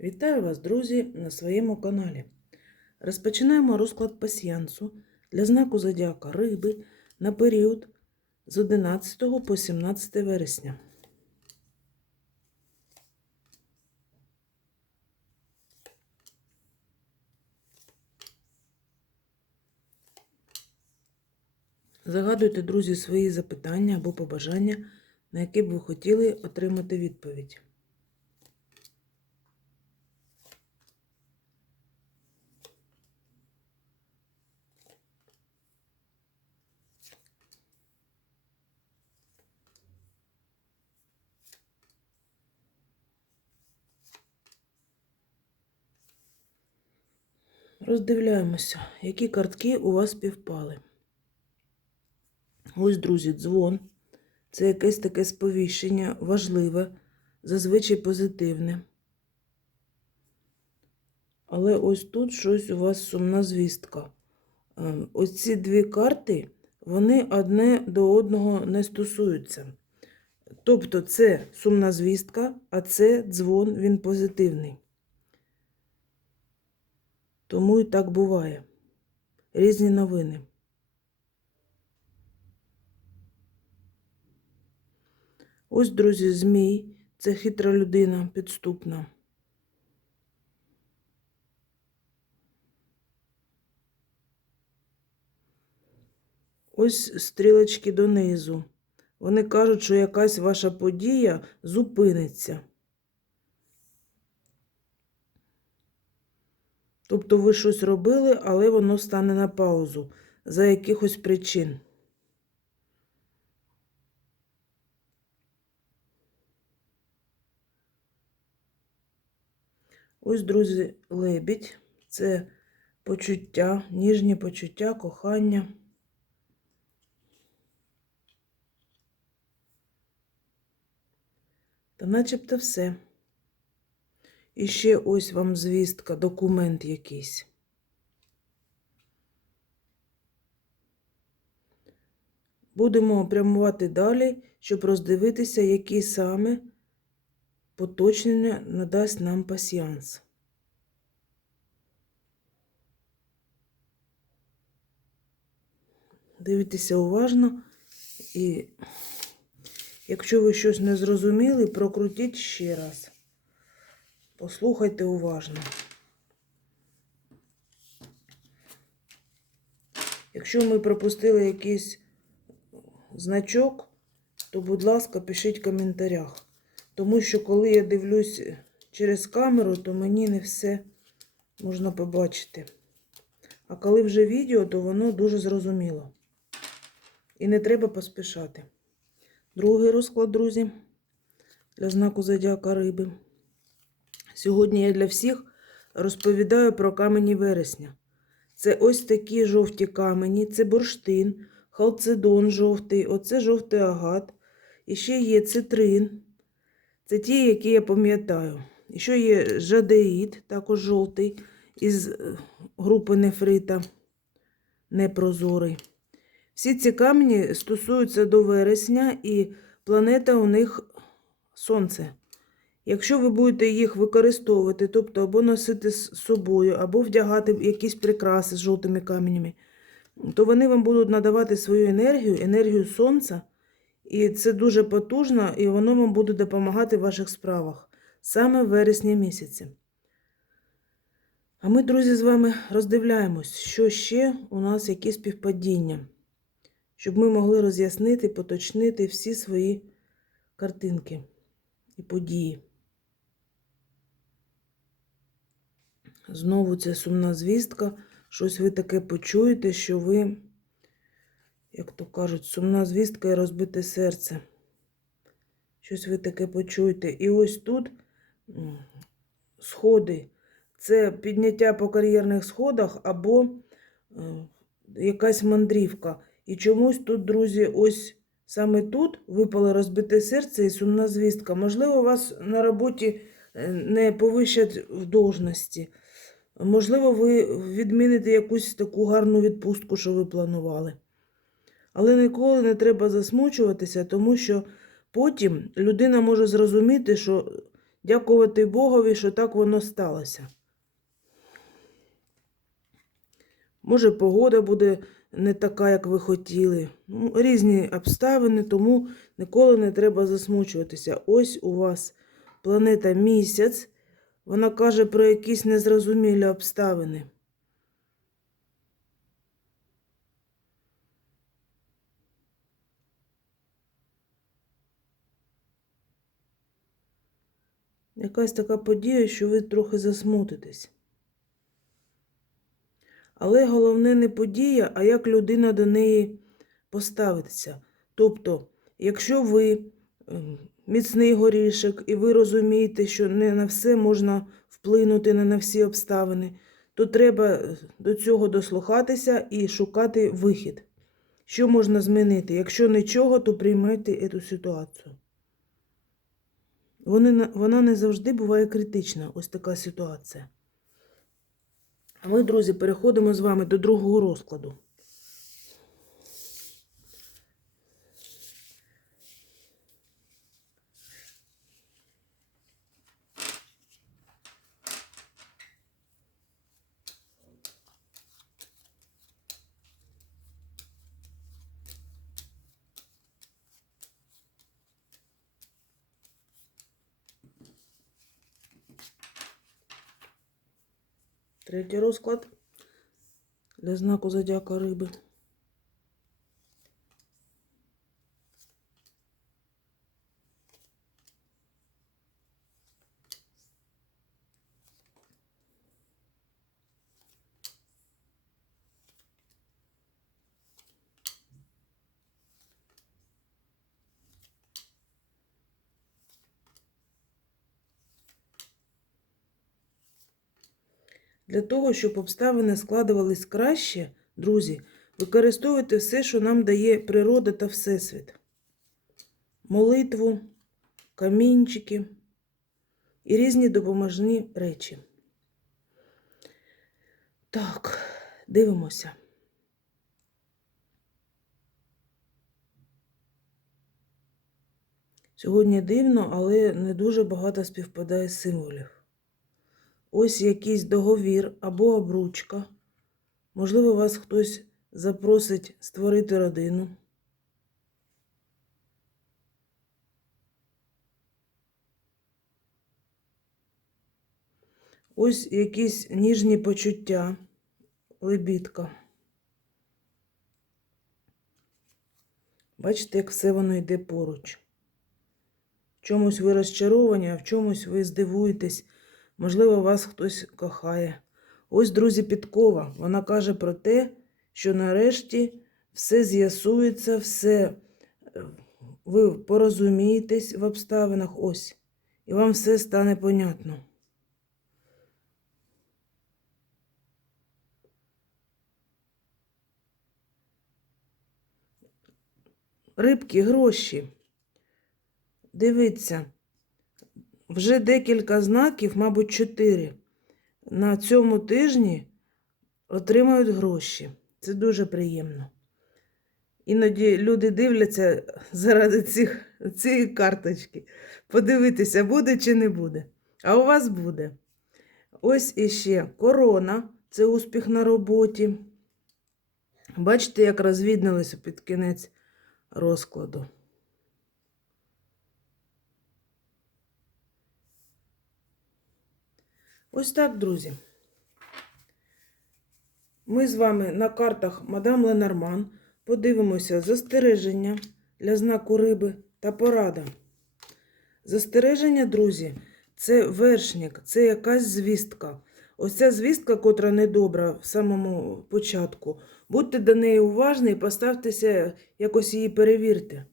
Вітаю вас, друзі, на своєму каналі. Розпочинаємо розклад пасіянсу для знаку зодіака Риби на період з 11 по 17 вересня. Загадуйте, друзі, свої запитання або побажання, на які б ви хотіли отримати відповідь. Роздивляємося, які картки у вас співпали. Ось, друзі, дзвон. Це якесь таке сповіщення важливе, зазвичай позитивне. Але ось тут щось у вас сумна звістка. Е, Ось ці дві карти, вони одне до одного не стосуються. Тобто це сумна звістка, а це дзвон, він позитивний. Тому і так буває. Різні новини. Ось, друзі, Змій. Це хитра людина, підступна. Ось стрілочки донизу. Вони кажуть, що якась ваша подія зупиниться. Тобто ви щось робили, але воно стане на паузу за якихось причин. Ось, друзі, лебідь. Це почуття, ніжні почуття, кохання. Та начебто все. І ще ось вам звістка, документ якийсь. Будемо прямувати далі, щоб роздивитися, які саме поточнення надасть нам пасіанс. Дивіться уважно і якщо ви щось не зрозуміли, прокрутіть ще раз. Послухайте уважно. Якщо ми пропустили якийсь значок, то, будь ласка, пишіть в коментарях. Тому що, коли я дивлюсь через камеру, то мені не все можна побачити. А коли вже відео, то воно дуже зрозуміло. І не треба поспішати. Другий розклад, друзі, для знаку зодіака риби. Сьогодні я для всіх розповідаю про камені вересня. Це ось такі жовті камені, це бурштин, халцедон жовтий, оце жовтий агат. І ще є цитрин. Це ті, які я пам'ятаю. І ще є жадеїд, також жовтий, із е, групи нефрита, непрозорий. Всі ці камені стосуються до вересня, і планета у них сонце. Якщо ви будете їх використовувати, тобто або носити з собою, або вдягати якісь прикраси з жовтими каменями, то вони вам будуть надавати свою енергію, енергію сонця. І це дуже потужно, і воно вам буде допомагати в ваших справах саме в вересні місяці. А ми, друзі, з вами роздивляємось, що ще у нас які співпадіння, щоб ми могли роз'яснити, поточнити всі свої картинки і події. Знову це сумна звістка. Щось ви таке почуєте, що ви, як то кажуть, сумна звістка і розбите серце. Щось ви таке почуєте. І ось тут сходи. Це підняття по кар'єрних сходах або е, якась мандрівка. І чомусь тут, друзі, ось саме тут випало розбите серце і сумна звістка. Можливо, вас на роботі е, не повищать в должності. Можливо, ви відміните якусь таку гарну відпустку, що ви планували. Але ніколи не треба засмучуватися, тому що потім людина може зрозуміти, що дякувати Богові, що так воно сталося. Може, погода буде не така, як ви хотіли. Ну, різні обставини, тому ніколи не треба засмучуватися. Ось у вас планета місяць. Вона каже про якісь незрозумілі обставини. Якась така подія, що ви трохи засмутитесь. Але головне не подія, а як людина до неї поставиться. Тобто, якщо ви ем, міцний горішок і ви розумієте, що не на все можна вплинути, не на всі обставини, то треба е, до цього дослухатися і шукати вихід. Що можна змінити? Якщо нічого, то приймайте цю ситуацію. Вони, вона не завжди буває критична, ось така ситуація. А ми, друзі, переходимо з вами до другого розкладу. Третій розклад для знаку зодіака риби. Для того, щоб обставини складувались краще, друзі, використовуйте все, що нам дає природа та Всесвіт. Молитву, камінчики і різні допоможні речі. Так, дивимося. Сьогодні дивно, але не дуже багато співпадає символів. Ось якийсь договір або обручка. Можливо, вас хтось запросить створити родину. Ось якісь ніжні почуття, лебідка. Бачите, як все воно йде поруч. В чомусь ви розчаровані, а в чомусь ви здивуєтесь. Можливо, вас хтось кохає. Ось, друзі, підкова. Вона каже про те, що нарешті все з'ясується, все е, ви порозумієтесь в обставинах. Ось. І вам все стане понятно. Рибки, гроші. Дивіться. Вже декілька знаків, мабуть, чотири, на цьому тижні отримають гроші. Це дуже приємно. Іноді люди дивляться заради цих, цієї карточки. Подивитися, буде чи не буде. А у вас буде. Ось іще корона це успіх на роботі. Бачите, як розвіднилося під кінець розкладу. Ось так, друзі. Ми з вами на картах Мадам Ленорман подивимося застереження для знаку риби та порада. Застереження, друзі, це вершник, це якась звістка. Ось ця звістка, котра недобра в самому початку. Будьте до неї уважні і поставтеся, якось її перевірте.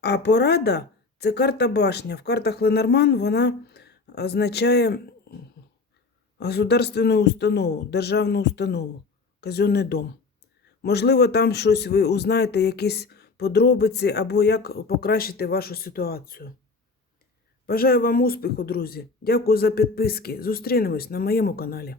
А порада це карта башня. В картах Ленорман вона означає государственну установу, державну установу, казенний дом. Можливо, там щось ви узнаєте, якісь подробиці або як покращити вашу ситуацію. Бажаю вам успіху, друзі. Дякую за підписки. Зустрінемось на моєму каналі.